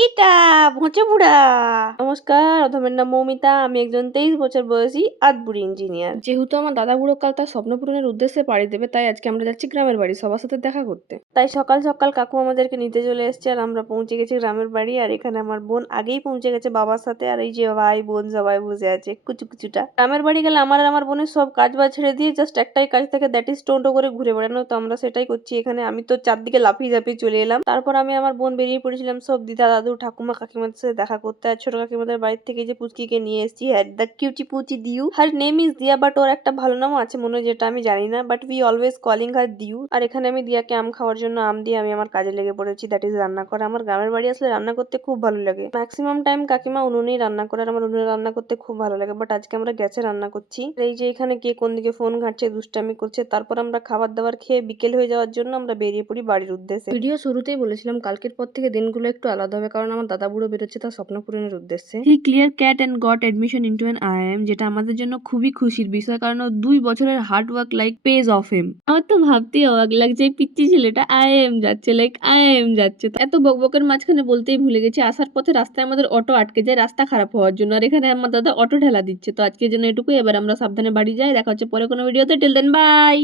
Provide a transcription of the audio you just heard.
কিটা ভোঁচে বুড়া। নমস্কার, অধমের নাম মৌমিতা। আমি একজন 23 বছর বয়সী আধবুড়ি ইঞ্জিনিয়ার। যেহেতু আমার দাদা বুড়ো কাল তার স্বপ্ন পূরণের উদ্দেশ্যে পাড়ি দেবে, তাই আজকে আমরা যাচ্ছি গ্রামের বাড়ি সবার সাথে দেখা করতে। তাই সকাল সকাল কাকু আমাদেরকে নিতে চলে এসেছে আর আমরা পৌঁছে গেছি গ্রামের বাড়ি। আর এখানে আমার বোন আগেই পৌঁছে গেছে বাবার সাথে, আর এই যে ভাই বোন সবাই বসে আছে কুচু কুচুটা। গ্রামের বাড়ি গেলে আমার আর আমার বোনের সব কাজ বাজ ছেড়ে দিয়ে জাস্ট একটাই কাজ থাকে, দ্যাট ইজ টোটো করে ঘুরে বেড়ানো। তো আমরা সেটাই করছি এখানে। আমি তো চারদিকে লাফিয়ে ঝাঁপিয়ে চলে এলাম। তারপর আমি আমার বোন বেরিয়ে পড়েছিলাম সব দিদা দাদু ঠাকুমা কাকিমাদের সাথে দেখা করতে। আর ছোট কাকিমাদের বাড়ির থেকে যে পুচকিকে নিয়ে এসেছি, দ্য কিউটি পুচি Diu. Her name is Diya, but ওর একটা ভালো নামও আছে মনে হয়, যেটা আমি জানি না, but we always calling her Diu. আর এখানে আমি দিয়াকে আম খাওয়ার জন্য আম দিয়ে আমি আমার কাজে লেগে পড়েছি, দ্যাট ইজ রান্না করা। আমার গ্রামের বাড়ি আসলে রান্না করতে খুব ভালো লাগে। ম্যাক্সিমাম টাইম কাকিমা উনুনেই রান্না করে, আর আমার উনুনে রান্না করতে খুব ভালো লাগে, বাট আজকে আমরা গ্যাসে রান্না করছি। এই যে এখানে কে কোন দিকে ফোন ঘাঁটছে দুষ্টামি করছে। তারপর আমরা খাবার দাবার খেয়ে বিকেল হয়ে যাওয়ার জন্য আমরা বেরিয়ে পড়ি বাড়ির উদ্দেশ্যে। ভিডিও শুরুতেই বলেছিলাম কালকের পর থেকে দিনগুলো একটু আলাদা হবে, কারণ আমার দাদা বুড়ো বেরোচ্ছে তার স্বপ্ন পূরণের উদ্দেশ্যে। He clear CAT and got admission into an IIM, যেটা আমাদের জন্য খুবই খুশির বিষয়, কারণ ও 2 বছরের hard work like page of him. আমার তো ভাবতেই অবাক লাগছে এই পিচ্চি ছেলেটা আইআইএম যাচ্ছে, লাইক আইআইএম যাচ্ছে। এত বকবকের মাঝখানে বলতেই ভুলে গেছি, আসার পথে রাস্তায় আমাদের অটো আটকে যায় রাস্তা খারাপ হওয়ার জন্য, আর এখানে আমার দাদা অটো ঠেলা দিচ্ছে। তো আজকের জন্য এটুকুই, এবার আমরা সাবধানে বাড়ি যাই। দেখা হচ্ছে পরে কোনো ভিডিওতে। Till then by.